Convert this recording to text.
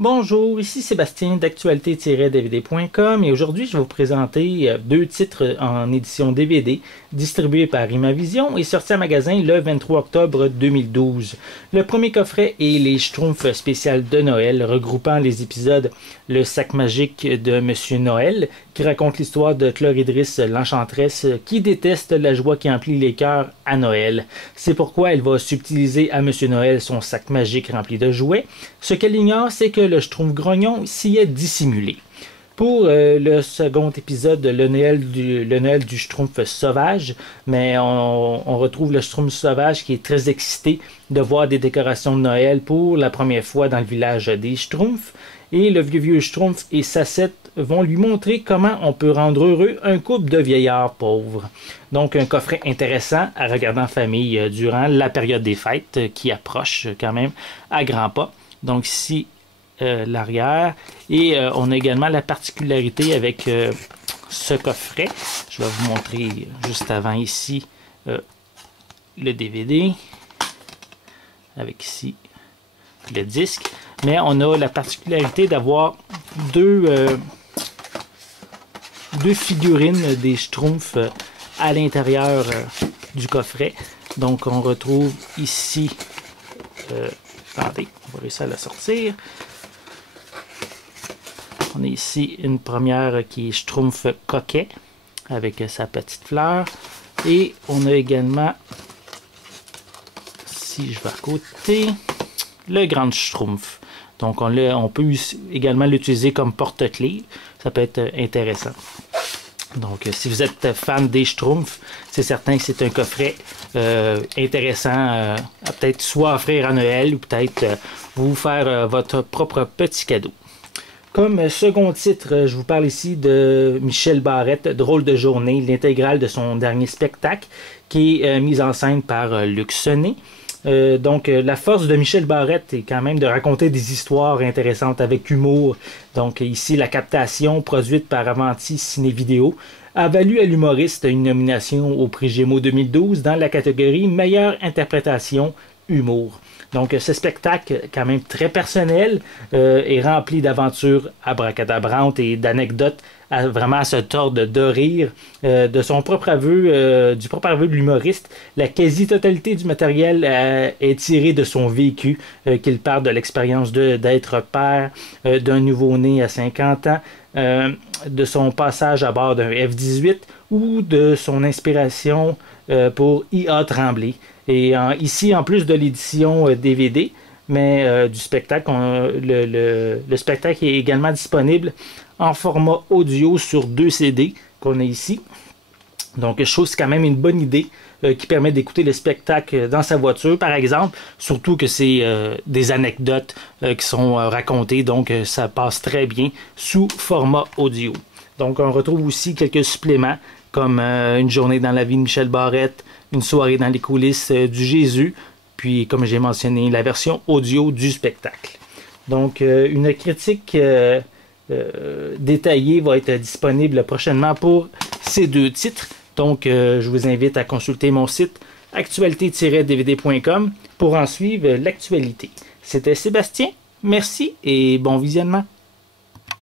Bonjour, ici Sébastien d'actualité-dvd.com et aujourd'hui je vais vous présenter deux titres en édition DVD distribués par Imavision et sortis en magasin le 23 octobre 2012. Le premier coffret est les Schtroumpfs spéciales de Noël regroupant les épisodes Le sac magique de Monsieur Noël qui raconte l'histoire de Chloridris l'enchanteresse qui déteste la joie qui emplit les cœurs à Noël. C'est pourquoi elle va subtiliser à Monsieur Noël son sac magique rempli de jouets. Ce qu'elle ignore, c'est que le Schtroumpf grognon s'y est dissimulé. Pour le second épisode, le Noël du Schtroumpf sauvage, mais on retrouve le Schtroumpf sauvage qui est très excité de voir des décorations de Noël pour la première fois dans le village des Schtroumpfs. Et le vieux Schtroumpf et Sasette vont lui montrer comment on peut rendre heureux un couple de vieillards pauvres. Donc un coffret intéressant à regarder en famille durant la période des fêtes qui approche quand même à grands pas. Donc ici, l'arrière. Et on a également la particularité avec ce coffret. Je vais vous montrer juste avant ici le DVD. Avec ici le disque. Mais on a la particularité d'avoir deux figurines des Schtroumpfs à l'intérieur du coffret. Donc on retrouve ici... attendez, on va réussir à la sortir. On a ici une première qui est Schtroumpf coquet avec sa petite fleur. Et on a également, si je vais à côté, le grand Schtroumpf. Donc on peut également l'utiliser comme porte-clés. Ça peut être intéressant. Donc si vous êtes fan des Schtroumpfs, c'est certain que c'est un coffret intéressant à peut-être soit offrir à Noël ou peut-être vous faire votre propre petit cadeau. Comme second titre, je vous parle ici de Michel Barrette, Drôle de journée, l'intégrale de son dernier spectacle, qui est mise en scène par Luc Sonnet. Donc, la force de Michel Barrette est quand même de raconter des histoires intéressantes avec humour. Donc, ici, la captation produite par Avanti Ciné Vidéo a valu à l'humoriste une nomination au prix Gémeaux 2012 dans la catégorie Meilleure interprétation humour. Donc, ce spectacle, quand même très personnel, est rempli d'aventures abracadabrantes et d'anecdotes vraiment à se tordre de rire. De son propre aveu, du propre aveu de l'humoriste, la quasi-totalité du matériel est tirée de son vécu, qu'il parle de l'expérience d'être père d'un nouveau-né à 50 ans, de son passage à bord d'un F-18 ou de son inspiration pour I.A. Tremblay. Et ici, en plus de l'édition DVD, mais du spectacle, le spectacle est également disponible en format audio sur 2 CD qu'on a ici. Donc, je trouve que c'est quand même une bonne idée qui permet d'écouter le spectacle dans sa voiture, par exemple. Surtout que c'est des anecdotes qui sont racontées, donc ça passe très bien sous format audio. Donc, on retrouve aussi quelques suppléments comme une journée dans la vie de Michel Barrette, une soirée dans les coulisses du Jésus, puis comme j'ai mentionné, la version audio du spectacle. Donc, une critique détaillée va être disponible prochainement pour ces deux titres. Donc, je vous invite à consulter mon site actualité-dvd.com pour en suivre l'actualité. C'était Sébastien, merci et bon visionnement.